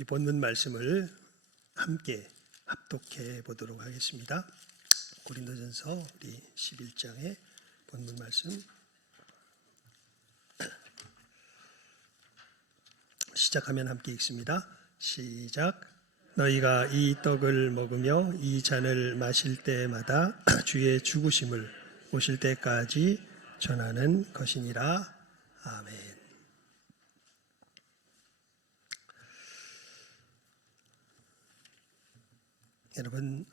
우리 본문 말씀을 함께 합독해 보도록 하겠습니다. 고린도전서 우리 11장의 본문 말씀 시작하면 함께 읽습니다. 시작. 너희가 이 떡을 먹으며 이 잔을 마실 때마다 주의 죽으심을 오실 때까지 전하는 것이니라. 아멘. 여러분,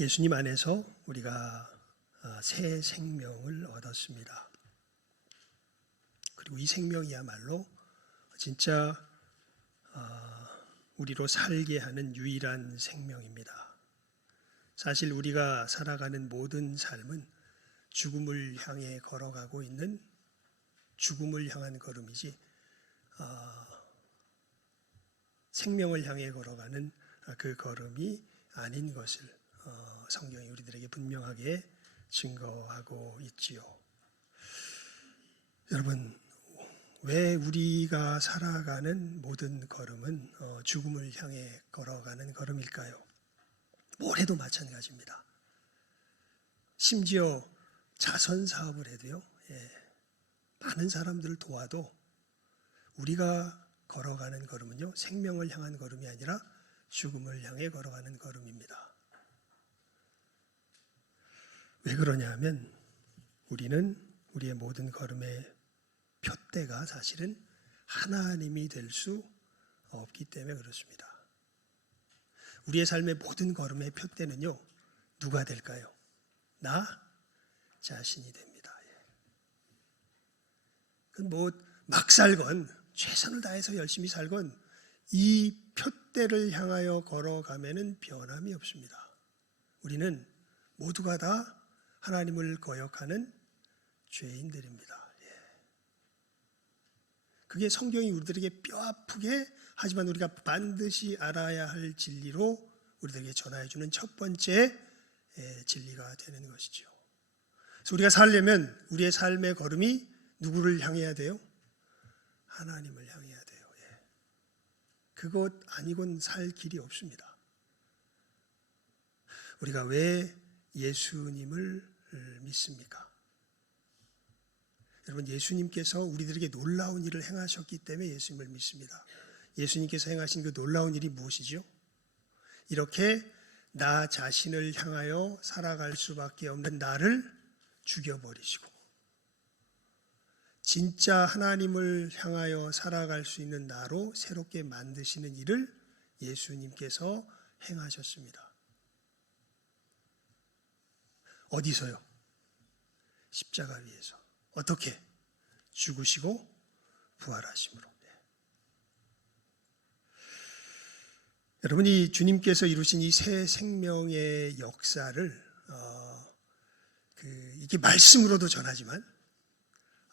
예수님 안에서 우리가 새 생명을 얻었습니다. 그리고 이 생명이야말로 진짜 우리로 살게 하는 유일한 생명입니다. 사실 우리가 살아가는 모든 삶은 죽음을 향해 걸어가고 있는 죽음을 향한 걸음이지 생명을 향해 걸어가는 그 걸음이 아닌 것을 성경이 우리들에게 분명하게 증거하고 있지요. 여러분, 왜 우리가 살아가는 모든 걸음은 죽음을 향해 걸어가는 걸음일까요? 뭘 해도 마찬가지입니다. 심지어 자선 사업을 해도요, 많은 사람들을 도와도 우리가 걸어가는 걸음은요, 생명을 향한 걸음이 아니라 죽음을 향해 걸어가는 걸음입니다. 왜 그러냐면 우리는 우리의 모든 걸음의 표대가 사실은 하나님이 될 수 없기 때문에 그렇습니다. 우리의 삶의 모든 걸음의 표대는요, 누가 될까요? 나 자신이 됩니다. 뭐 막 살건 최선을 다해서 열심히 살건 이 표대를 향하여 걸어가면은 변함이 없습니다. 우리는 모두가 다 하나님을 거역하는 죄인들입니다. 그게 성경이 우리들에게 뼈아프게 하지만 우리가 반드시 알아야 할 진리로 우리들에게 전하여주는 첫 번째 진리가 되는 것이죠. 그래서 우리가 살려면 우리의 삶의 걸음이 누구를 향해야 돼요? 하나님을 향해야 돼요. 그것 아니곤 살 길이 없습니다. 우리가 왜 예수님을 믿습니까? 여러분, 예수님께서 우리들에게 놀라운 일을 행하셨기 때문에 예수님을 믿습니다. 예수님께서 행하신 그 놀라운 일이 무엇이죠? 이렇게 나 자신을 향하여 살아갈 수밖에 없는 나를 죽여버리시고 진짜 하나님을 향하여 살아갈 수 있는 나로 새롭게 만드시는 일을 예수님께서 행하셨습니다. 어디서요? 십자가 위에서. 어떻게? 죽으시고 부활하심으로. 여러분이 주님께서 이루신 이 새 생명의 역사를 이게 말씀으로도 전하지만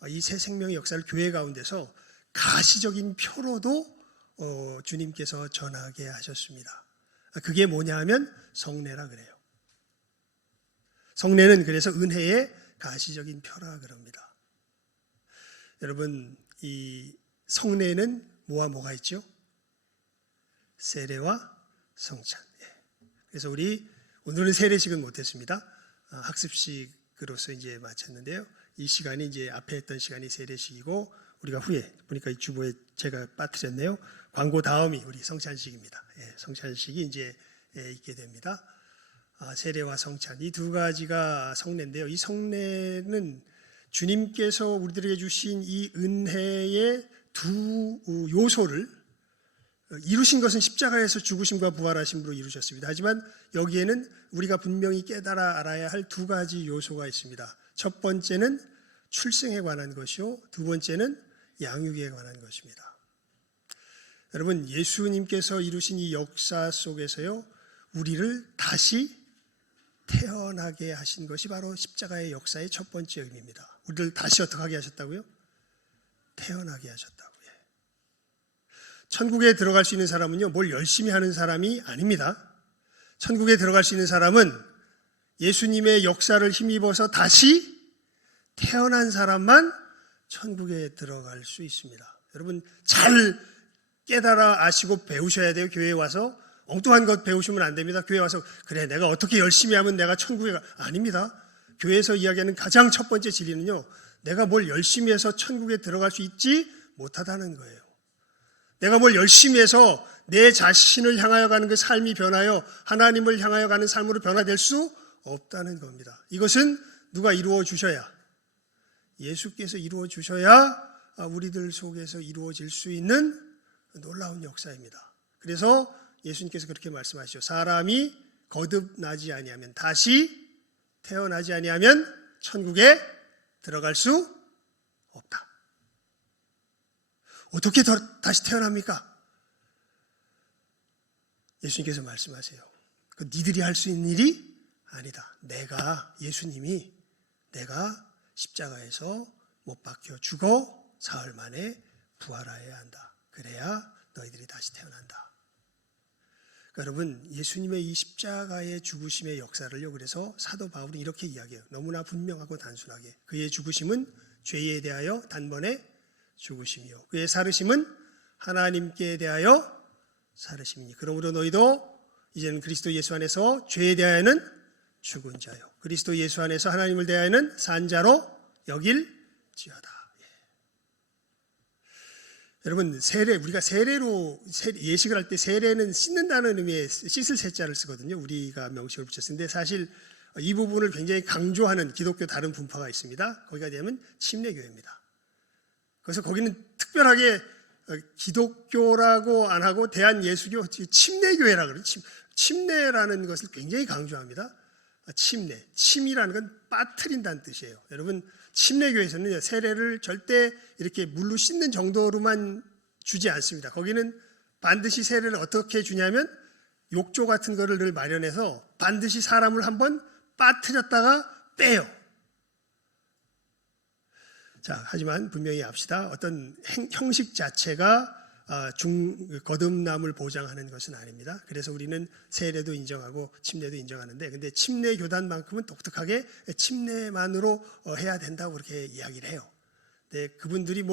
이 새 생명의 역사를 교회 가운데서 가시적인 표로도 주님께서 전하게 하셨습니다. 그게 뭐냐 하면 성례라 그래요. 성례는 그래서 은혜의 가시적인 표라 그럽니다. 여러분, 이 성례는 뭐와 뭐가 있죠? 세례와 성찬. 그래서 우리 오늘은 세례식은 못했습니다. 학습식으로서 이제 마쳤는데요. 이 시간이 이제 앞에 했던 시간이 세례식이고 우리가 후에 보니까 이 주보에 제가 빠뜨렸네요. 광고 다음이 우리 성찬식입니다. 성찬식이 이제 있게 됩니다. 세례와 성찬 이 두 가지가 성례인데요. 이 성례는 주님께서 우리들에게 주신 이 은혜의 두 요소를 이루신 것은 십자가에서 죽으심과 부활하심으로 이루셨습니다. 하지만 여기에는 우리가 분명히 깨달아 알아야 할 두 가지 요소가 있습니다. 첫 번째는 출생에 관한 것이요, 두 번째는 양육에 관한 것입니다. 여러분, 예수님께서 이루신 이 역사 속에서요, 우리를 다시 태어나게 하신 것이 바로 십자가의 역사의 첫 번째 의미입니다. 우리를 다시 어떻게 하게 하셨다고요? 태어나게 하셨다고요. 천국에 들어갈 수 있는 사람은요, 뭘 열심히 하는 사람이 아닙니다. 천국에 들어갈 수 있는 사람은 예수님의 역사를 힘입어서 다시 태어난 사람만 천국에 들어갈 수 있습니다. 여러분 잘 깨달아 아시고 배우셔야 돼요. 교회에 와서 엉뚱한 것 배우시면 안 됩니다. 교회에 와서 그래 내가 어떻게 열심히 하면 내가 천국에 가 아닙니다. 교회에서 이야기하는 가장 첫 번째 진리는요, 내가 뭘 열심히 해서 천국에 들어갈 수 있지 못하다는 거예요. 내가 뭘 열심히 해서 내 자신을 향하여 가는 그 삶이 변하여 하나님을 향하여 가는 삶으로 변화될 수 없다는 겁니다. 이것은 누가 이루어 주셔야, 예수께서 이루어 주셔야 우리들 속에서 이루어질 수 있는 놀라운 역사입니다. 그래서 예수님께서 그렇게 말씀하시죠. 사람이 거듭나지 아니하면, 다시 태어나지 아니하면 천국에 들어갈 수 없다. 어떻게 다시 태어납니까? 예수님께서 말씀하세요. 그 니들이 할 수 있는 일이 아니다. 예수님이 내가 십자가에서 못 박혀 죽어 사흘 만에 부활하여야 한다. 그래야 너희들이 다시 태어난다. 그러니까 여러분, 예수님의 이 십자가의 죽으심의 역사를요, 그래서 사도 바울은 이렇게 이야기해요. 너무나 분명하고 단순하게. 그의 죽으심은 죄에 대하여 단번에 죽으심이요, 그의 살으심은 하나님께 대하여 살으심이니 그러므로 너희도 이제는 그리스도 예수 안에서 죄에 대하여는 죽은 자요, 그리스도 예수 안에서 하나님을 대하여는 산 자로 여길지어다. 여러분, 우리가 세례로 예식을 할 때 세례는 씻는다는 의미의 씻을 세자를 쓰거든요. 우리가 명칭을 붙였는데 사실 이 부분을 굉장히 강조하는 기독교 다른 분파가 있습니다. 거기가 되면 침례교회입니다. 그래서 거기는 특별하게 기독교라고 안 하고 대한예수교 침례교회라고 그래요. 침례라는 것을 굉장히 강조합니다. 침이라는 건 빠뜨린다는 뜻이에요. 여러분, 침례교회에서는 세례를 절대 이렇게 물로 씻는 정도로만 주지 않습니다. 거기는 반드시 세례를 어떻게 주냐면 욕조 같은 거를 늘 마련해서 반드시 사람을 한번 빠뜨렸다가 빼요. 자, 하지만 분명히 합시다. 어떤 형식 자체가 거듭남을 보장하는 것은 아닙니다. 그래서 우리는 세례도 인정하고 침례도 인정하는데, 근데 침례 교단만큼은 독특하게 침례만으로 해야 된다고 그렇게 이야기를 해요. 근데 그분들이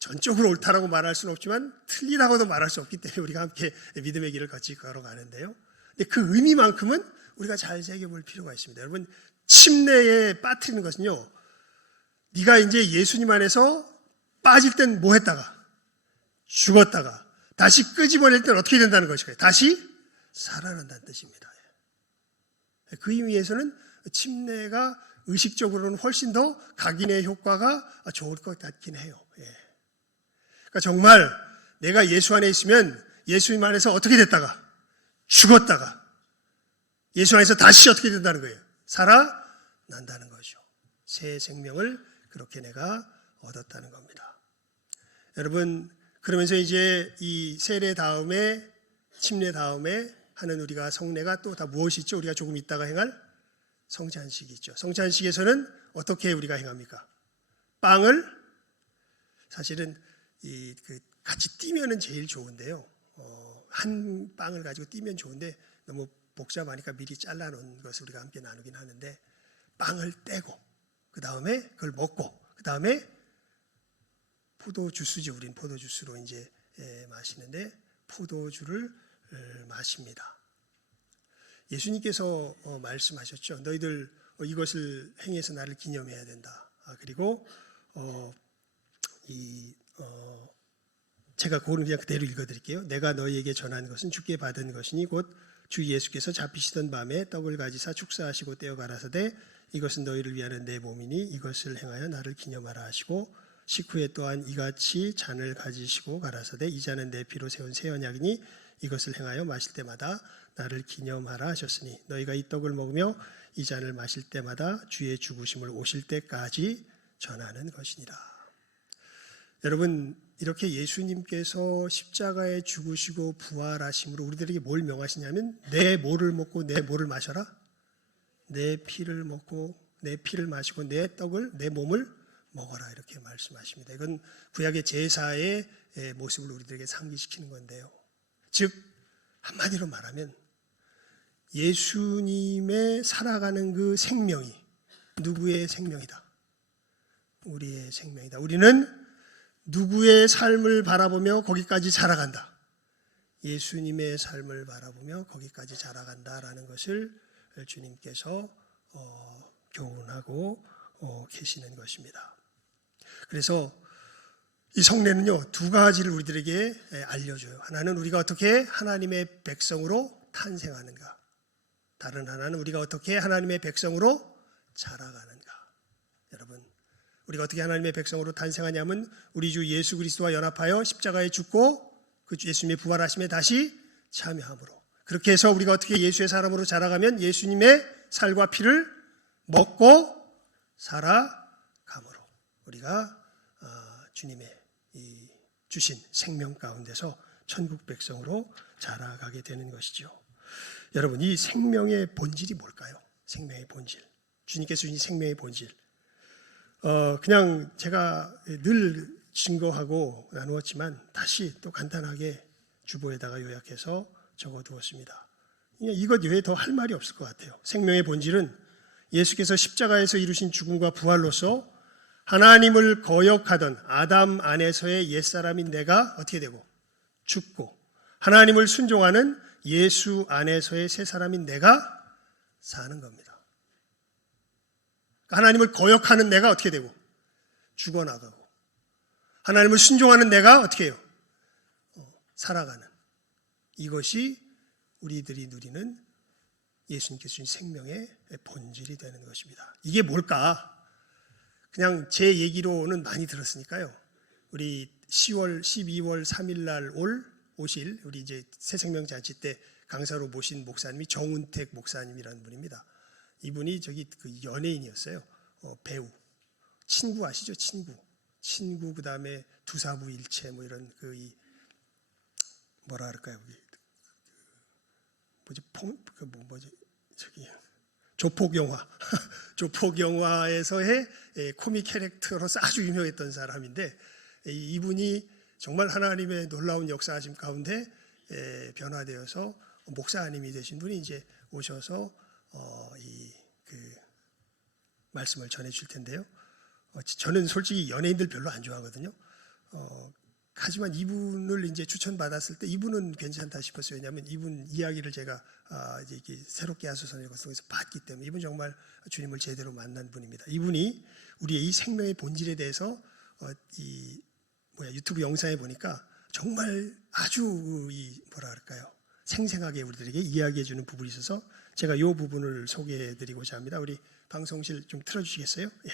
전적으로 옳다라고 말할 수는 없지만 틀리다고도 말할 수 없기 때문에 우리가 함께 믿음의 길을 같이 걸어가는데요. 근데 그 의미만큼은 우리가 잘 새겨볼 필요가 있습니다. 여러분, 침례에 빠뜨리는 것은요, 네가 이제 예수님 안에서 빠질 땐 뭐 했다가 죽었다가 다시 끄집어낼 때는 어떻게 된다는 것일까요? 다시 살아난다는 뜻입니다. 그 의미에서는 침례가 의식적으로는 훨씬 더 각인의 효과가 좋을 것 같긴 해요. 그러니까 정말 내가 예수 안에 있으면 예수님 안에서 어떻게 됐다가 죽었다가 예수 안에서 다시 어떻게 된다는 거예요? 살아난다는 거죠. 새 생명을 그렇게 내가 얻었다는 겁니다. 여러분, 그러면서 이제 이 세례 다음에 침례 다음에 하는 우리가 성례가 또 다 무엇이 있죠? 우리가 조금 있다가 행할 성찬식이 있죠. 성찬식에서는 어떻게 우리가 행합니까? 빵을 사실은 같이 띄면은 제일 좋은데요. 한 빵을 가지고 띄면 좋은데 너무 복잡하니까 미리 잘라놓은 것을 우리가 함께 나누긴 하는데, 빵을 떼고 그 다음에 그걸 먹고 그 다음에 포도주스죠. 우린 포도주스로 이제 마시는데 포도주를 마십니다. 예수님께서 말씀하셨죠. 너희들 이것을 행해서 나를 기념해야 된다. 그리고 제가 그거는 그냥 그대로 읽어드릴게요. 내가 너희에게 전한 것은 주께 받은 것이니 곧 주 예수께서 잡히시던 밤에 떡을 가지사 축사하시고 떼어 가라사대 이것은 너희를 위하는 내 몸이니 이것을 행하여 나를 기념하라 하시고, 식후에 또한 이같이 잔을 가지시고 가라사대 이 잔은 내 피로 세운 새 언약이니 이것을 행하여 마실 때마다 나를 기념하라 하셨으니 너희가 이 떡을 먹으며 이 잔을 마실 때마다 주의 죽으심을 오실 때까지 전하는 것이니라. 여러분, 이렇게 예수님께서 십자가에 죽으시고 부활하심으로 우리들에게 뭘 명하시냐면 내 모를 먹고 내 모를 마셔라. 내 피를 먹고 내 피를 마시고 내 떡을 내 몸을 먹어라, 이렇게 말씀하십니다. 이건 구약의 제사의 모습을 우리들에게 상기시키는 건데요. 즉 한마디로 말하면 예수님의 살아가는 그 생명이 누구의 생명이다? 우리의 생명이다. 우리는 누구의 삶을 바라보며 거기까지 자라간다. 예수님의 삶을 바라보며 거기까지 자라간다라는 것을 주님께서 교훈하고 계시는 것입니다. 그래서 이 성례는요, 두 가지를 우리들에게 알려줘요. 하나는 우리가 어떻게 하나님의 백성으로 탄생하는가, 다른 하나는 우리가 어떻게 하나님의 백성으로 자라가는가. 여러분, 우리가 어떻게 하나님의 백성으로 탄생하냐면 우리 주 예수 그리스도와 연합하여 십자가에 죽고 그 예수님의 부활하심에 다시 참여함으로, 그렇게 해서 우리가 어떻게 예수의 사람으로 자라가면 예수님의 살과 피를 먹고 살아감으로 우리가 주님의 이 주신 생명 가운데서 천국 백성으로 자라가게 되는 것이죠. 여러분, 이 생명의 본질이 뭘까요? 생명의 본질, 주님께서 주신 생명의 본질. 그냥 제가 늘 증거하고 나누었지만 다시 또 간단하게 주보에다가 요약해서 적어두었습니다. 이것 외에 더 할 말이 없을 것 같아요. 생명의 본질은 예수께서 십자가에서 이루신 죽음과 부활로서 하나님을 거역하던 아담 안에서의 옛사람인 내가 어떻게 되고 죽고, 하나님을 순종하는 예수 안에서의 새 사람인 내가 사는 겁니다. 하나님을 거역하는 내가 어떻게 되고 죽어나가고, 하나님을 순종하는 내가 어떻게 해요? 살아가는, 이것이 우리들이 누리는 예수님께서 주신 생명의 본질이 되는 것입니다. 이게 뭘까? 그냥 제 얘기로는 많이 들었으니까요. 우리 12월 3일 날 오실 우리 이제 새생명 잔치 때 강사로 모신 목사님이 정운택 목사님이라는 분입니다. 이분이 그 연예인이었어요. 배우. 친구 아시죠? 친구 그다음에 두사부일체 뭐 이런 뭐라 할까요? 조폭 영화. 조폭 영화에서의 코믹 캐릭터로서 아주 유명했던 사람인데, 이분이 정말 하나님의 놀라운 역사하심 가운데 변화되어서 목사님이 되신 분이 이제 오셔서 말씀을 전해 줄 텐데요. 저는 솔직히 연예인들 별로 안 좋아하거든요. 하지만 이분을 이제 추천받았을 때 이분은 괜찮다 싶었어요. 왜냐하면 이분 이야기를 제가 이제 새롭게 하소서를 통해서 봤기 때문에 이분 정말 주님을 제대로 만난 분입니다. 이분이 우리의 이 생명의 본질에 대해서 유튜브 영상에 보니까 정말 아주 뭐라 할까요? 생생하게 우리들에게 이야기해주는 부분이 있어서 제가 이 부분을 소개해드리고자 합니다. 우리 방송실 좀 틀어주시겠어요? 예.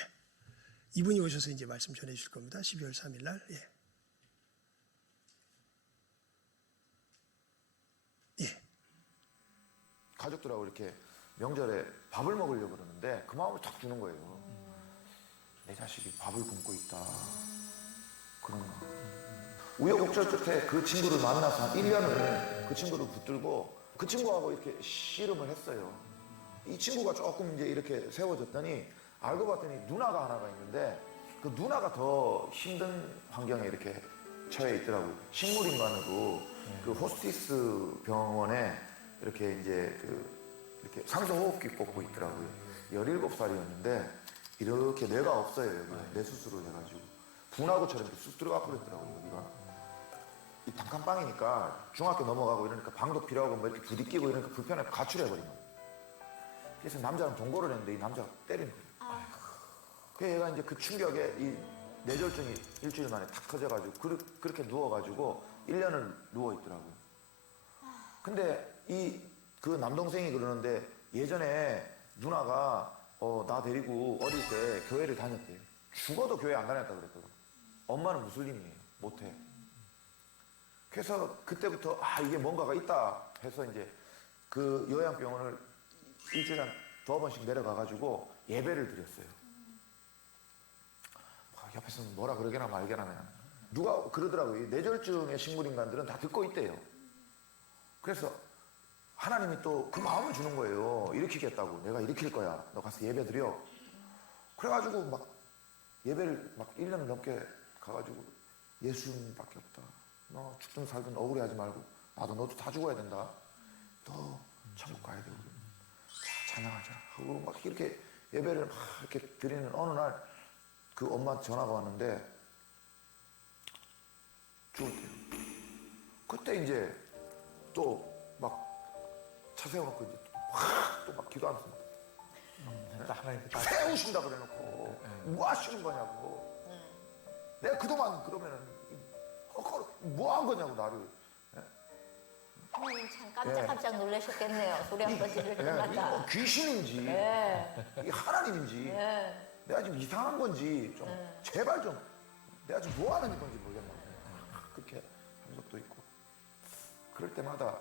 이분이 오셔서 이제 말씀 전해주실 겁니다. 12월 3일 날. 예. 가족들하고 이렇게 명절에 밥을 먹으려고 그러는데 그 마음을 탁 주는 거예요. 내 자식이 밥을 굶고 있다. 그런 마음. 우여곡절 끝에 그 친구를 만나서 한 1년을 그 친구를 붙들고 그 친구하고 이렇게 씨름을 했어요. 이 친구가 조금 이제 이렇게 세워졌더니 알고 봤더니 누나가 하나가 있는데 그 누나가 더 힘든 환경에 이렇게 처해 있더라고요. 식물인간으로 그 호스티스 병원에 이렇게 이제 이렇게 산소호흡기 꽂고 있더라고요. 17살이었는데 이렇게 뇌가 없어요. 여기 뇌 수술을 해가지고 분화구처럼 이렇게 쑥 들어가 버렸더라고요. 여기가 이 단칸방이니까 중학교 넘어가고 이러니까 방도 필요하고 뭐 이렇게 부딪히고 이러니까 불편해 가출해버린 거예요. 그래서 남자랑 동거를 했는데 이 남자가 때리는 거예요. 그래서 얘가 이제 그 충격에 이 뇌졸중이 일주일 만에 탁 터져가지고 그렇게 누워가지고 1년을 누워있더라고요. 근데 그 남동생이 그러는데 예전에 누나가 나 데리고 어릴 때 교회를 다녔대요. 죽어도 교회 안 다녔다 그랬거든. 엄마는 무슬림이에요. 못해. 그래서 그때부터 이게 뭔가가 있다 해서 이제 그 요양병원을 일주일에 한 2번씩 내려가가지고 예배를 드렸어요. 옆에서 뭐라 그러게나 말게나 그냥. 누가 그러더라고요. 뇌졸중의 식물인간들은 다 듣고 있대요. 그래서 하나님이 또 그 마음을 주는 거예요. 일으키겠다고. 내가 일으킬 거야. 너 가서 예배 드려. 그래가지고 막 예배를 막 1년 넘게 가가지고 예수님밖에 없다. 너 죽든 살든 억울해하지 말고 너도 다 죽어야 된다. 너 천국 가야 돼. 우리. 자, 찬양하자. 하고 막 이렇게 예배를 막 이렇게 드리는 어느 날 그 엄마한테 전화가 왔는데 죽었대요. 그때 이제 또 막 차 세워놓고 이제 또 막 기도하면서 하나님 딱 세우신다 그래놓고 뭐 하시는 거냐고. 내가 그동안 그러면은 뭐 한 거냐고 나를. 하나님 참 깜짝깜짝 놀라셨겠네요. 소리 한 번 지를 이게 때마다. 뭐 귀신인지 이게 하나님인지 내가 지금 이상한 건지 좀 제발 좀 내가 지금 뭐 하는 건지 모르겠네. 그렇게 한 적도 있고. 그럴 때마다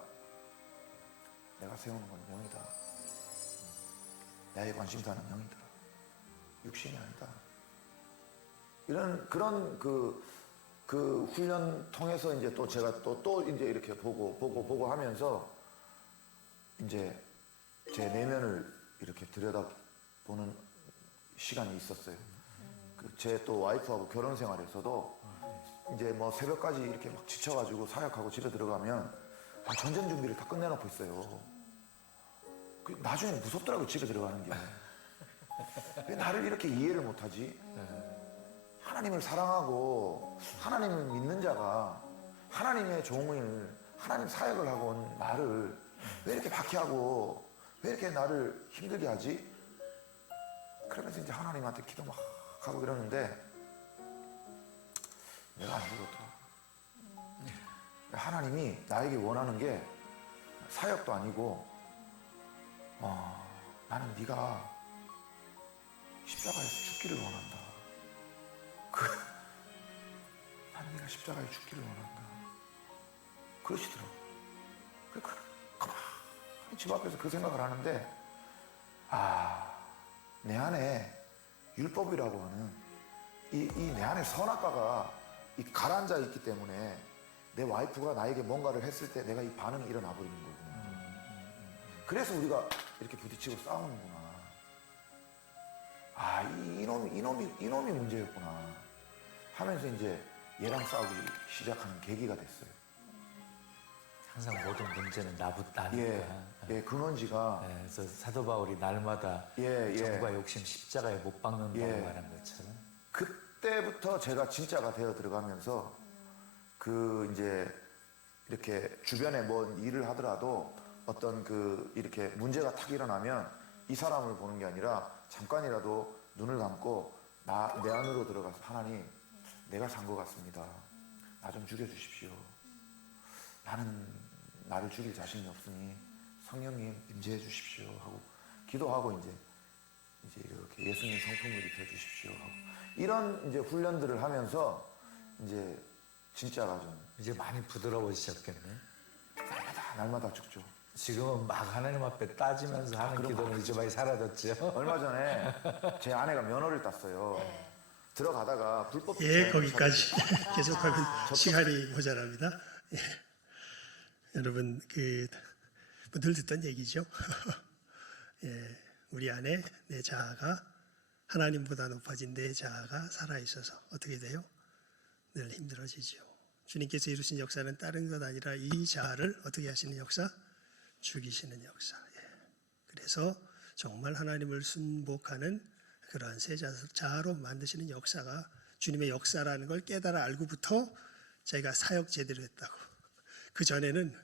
내가 세우는 건 영이다. 나의 관심사는 영이다. 육신이 아니다. 이런 그런 그 훈련 통해서 이제 또 제가 또 이제 이렇게 보고 하면서 이제 제 내면을 이렇게 들여다보는 시간이 있었어요. 제 또 와이프하고 결혼 생활에서도 이제 뭐 새벽까지 이렇게 막 지쳐가지고 사역하고 집에 들어가면 전쟁 준비를 다 끝내놓고 있어요. 나중에 무섭더라고 집에 들어가는 게. 왜 나를 이렇게 이해를 못하지? 하나님을 사랑하고 하나님을 믿는 자가 하나님의 종을 하나님 사역을 하고 온 나를 왜 이렇게 박해하고 왜 이렇게 나를 힘들게 하지? 그러면서 이제 하나님한테 기도 막 하고 그러는데 내가 안 되겠더라고. 하나님이 나에게 원하는 게 사역도 아니고 나는 네가 십자가에서 죽기를 원한다. 난 네가 십자가에 죽기를 원한다. 그러시더라고. 가만히 집 앞에서 그 생각을 하는데 내 안에 율법이라고 하는 이 내 안에 선악과가 가라앉아 있기 때문에 내 와이프가 나에게 뭔가를 했을 때 내가 이 반응이 일어나 버리는 거구나. 그래서 우리가 이렇게 부딪히고 싸우는구나. 이놈이 문제였구나 하면서 이제 얘랑 싸우기 시작하는 계기가 됐어요. 항상 모든 문제는 나니까. 예, 근원지가. 그래서 사도 바울이 날마다 정과 욕심 십자가에 못 박는다고 말한 것처럼. 그때부터 제가 진짜가 되어 들어가면서 이제 이렇게 주변에 뭔 일을 하더라도 어떤 이렇게 문제가 탁 일어나면 이 사람을 보는 게 아니라 잠깐이라도 눈을 감고 내 안으로 들어가서 하나님, 내가 산 것 같습니다. 나 좀 죽여주십시오. 나는 나를 죽일 자신이 없으니 성령님 임재해 주십시오 하고 기도하고 이제 이렇게 예수님 성품을 입혀 주십시오 하고 이런 이제 훈련들을 하면서 이제 진짜가 좀 이제 많이 부드러워지셨겠네. 날마다 죽죠. 지금은 막 하나님 앞에 따지면서 하는 기도는 이제 많이 사라졌죠. 얼마 전에 제 아내가 면허를 땄어요. 들어가다가 불법 거기까지 계속하면 시간이 모자랍니다. 여러분 늘 듣던 얘기죠. 우리 안에 내 자아가 하나님보다 높아진 내 자아가 살아있어서 어떻게 돼요? 늘 힘들어지죠. 주님께서 이루신 역사는 다른 것 아니라 이 자아를 어떻게 하시는 역사? 죽이시는 역사. 그래서 정말 하나님을 순복하는 그러한 새 자아로 만드시는 역사가 주님의 역사라는 걸 깨달아 알고부터 자기가 사역 제대로 했다고. 그 전에는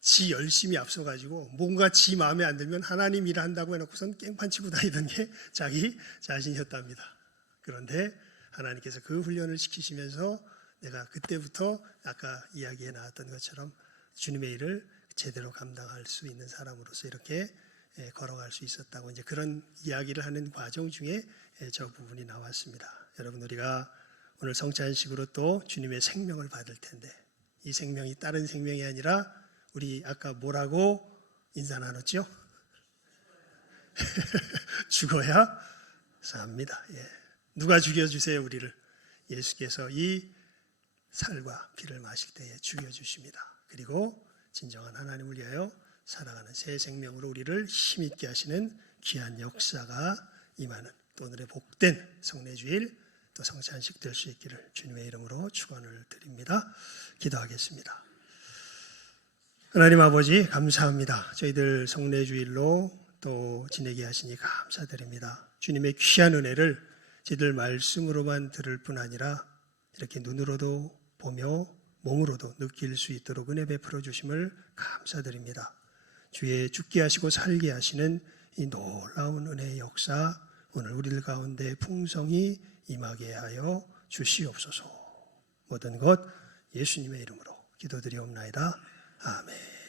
지 열심히 앞서가지고 뭔가 지 마음에 안 들면 하나님 일 한다고 해놓고선 깽판 치고 다니던 게 자기 자신이었답니다. 그런데 하나님께서 그 훈련을 시키시면서 내가 그때부터 아까 이야기에 나왔던 것처럼 주님의 일을 제대로 감당할 수 있는 사람으로서 이렇게 걸어갈 수 있었다고 이제 그런 이야기를 하는 과정 중에 저 부분이 나왔습니다. 여러분 우리가 오늘 성찬식으로 또 주님의 생명을 받을 텐데 이 생명이 다른 생명이 아니라 우리 아까 뭐라고 인사 나눴죠? 죽어야 삽니다. 누가 죽여주세요 우리를? 예수께서 이 살과 피를 마실 때에 죽여주십니다. 그리고 진정한 하나님을 위하여 살아가는 새 생명으로 우리를 힘있게 하시는 귀한 역사가 임하는 또 오늘의 복된 성례주일 또 성찬식 될 수 있기를 주님의 이름으로 축원을 드립니다. 기도하겠습니다. 하나님 아버지 감사합니다. 저희들 성례주일로 또 지내게 하시니 감사드립니다. 주님의 귀한 은혜를 저희들 말씀으로만 들을 뿐 아니라 이렇게 눈으로도 보며 몸으로도 느낄 수 있도록 은혜 베풀어 주심을 감사드립니다. 주의 죽게 하시고 살게 하시는 이 놀라운 은혜의 역사 오늘 우리들 가운데 풍성히 임하게 하여 주시옵소서. 모든 것 예수님의 이름으로 기도드리옵나이다. 아멘.